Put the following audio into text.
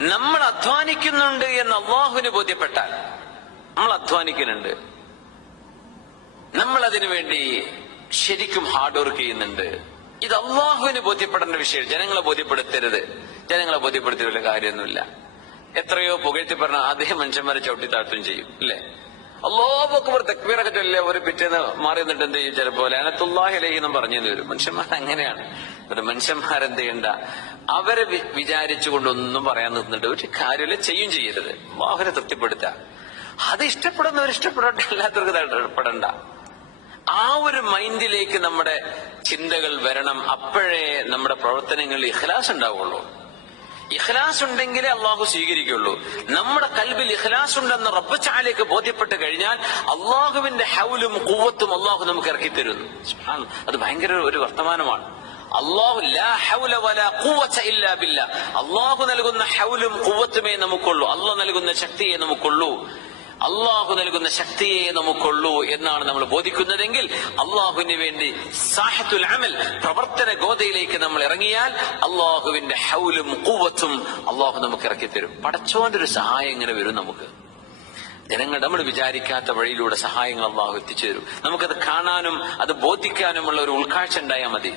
നമ്മൾ അധ്വാനിക്കുന്നുണ്ട് എന്ന് അള്ളാഹുവിന് ബോധ്യപ്പെട്ടാൽ നമ്മൾ അധ്വാനിക്കുന്നുണ്ട്, നമ്മൾ അതിനു വേണ്ടി ശരിക്കും ഹാർഡ് വർക്ക് ചെയ്യുന്നുണ്ട്, ഇത് അള്ളാഹുവിന് ബോധ്യപ്പെടേണ്ട വിഷയം. ജനങ്ങളെ ബോധ്യപ്പെടുത്തരുത്. ജനങ്ങളെ ബോധ്യപ്പെടുത്തിയ വല്ല കാര്യമൊന്നുമില്ല. എത്രയോ പുകഴ്ത്തി പറഞ്ഞ അതേ മനുഷ്യന്മാരെ ചവിട്ടി താഴ്ത്തും ചെയ്യും, അല്ലേ? അല്ലാഹു അക്ബർ തക്ബീറൊക്കെ ചൊല്ലിയ ഒരു പിറ്റേന്ന് മാറി നിന്നിട്ട് എന്ത് ചെയ്യും? ചിലപ്പോൾ ലഅനത്തുല്ലാഹി അലൈഹി എന്നും പറഞ്ഞു വരും. മനുഷ്യന്മാർ അങ്ങനെയാണ്. മനുഷ്യന്മാരെന്ത് ചെയ്യണ്ട, അവരെ വിചാരിച്ചുകൊണ്ടൊന്നും പറയാൻ നിന്നിട്ട് ഒരു കാര്യമില്ല, ചെയ്യരുത്. അവരെ തൃപ്തിപ്പെടുത്തുക. അത് ഇഷ്ടപ്പെടുന്നവർ ഇഷ്ടപ്പെടട്ടെ, അല്ലാത്തവർക്ക് ഇഷ്ടപ്പെടണ്ട. ആ ഒരു മൈൻഡിലേക്ക് നമ്മുടെ ചിന്തകൾ വരണം. അപ്പോഴേ നമ്മുടെ പ്രവർത്തനങ്ങളിൽ ഇഖ്ലാസ് ഉണ്ടാവുള്ളൂ. ഇഖ്ലാസ് ഉണ്ടെങ്കിലേ അള്ളാഹു സ്വീകരിക്കുള്ളൂ. നമ്മുടെ കൽബിൽ ഇഖ്ലാസ് ഉണ്ടെന്ന് റബ്ബ് തആലയ്ക്ക് ബോധ്യപ്പെട്ട് കഴിഞ്ഞാൽ അള്ളാഹുവിന്റെ ഹൗലും ഖുവ്വത്തും അള്ളാഹു നമുക്ക് ഇറക്കി തരുന്നു. അത് ഭയങ്കര ഒരു വർത്തമാനമാണ്. അള്ളാഹു ലാ ഹൗല വലാ ഖുവ്വത ഇല്ലാ ബില്ലാ. അള്ളാഹു നൽകുന്ന ഹൗലും ഖുവ്വത്തുമേ നമുക്കുള്ളൂ. അള്ളാഹു നൽകുന്ന ശക്തിയെ നമുക്കുള്ളൂ. അള്ളാഹു നൽകുന്ന ശക്തിയെ നമുക്കുള്ളൂ എന്നാണ് നമ്മൾ ബോധിക്കുന്നതെങ്കിൽ അള്ളാഹുവിന് വേണ്ടി സാഹത്തുൽ അമൽ, പ്രവർത്തന ഗോതയിലേക്ക് നമ്മൾ ഇറങ്ങിയാൽ അള്ളാഹുവിന്റെ ഹൗലും ഖുവ്വത്തും അള്ളാഹു നമുക്ക് ഇറക്കി തരും. പടച്ചോന്റെ ഒരു സഹായം ഇങ്ങനെ വരും. നമുക്ക് ജനങ്ങൾ നമ്മൾ വിചാരിക്കാത്ത വഴിയിലൂടെ സഹായങ്ങൾ അള്ളാഹു എത്തിച്ചു തരും. നമുക്കത് കാണാനും അത് ബോധിക്കാനുമുള്ള ഒരു ഉൾക്കാഴ്ച ഉണ്ടായാൽ മതി.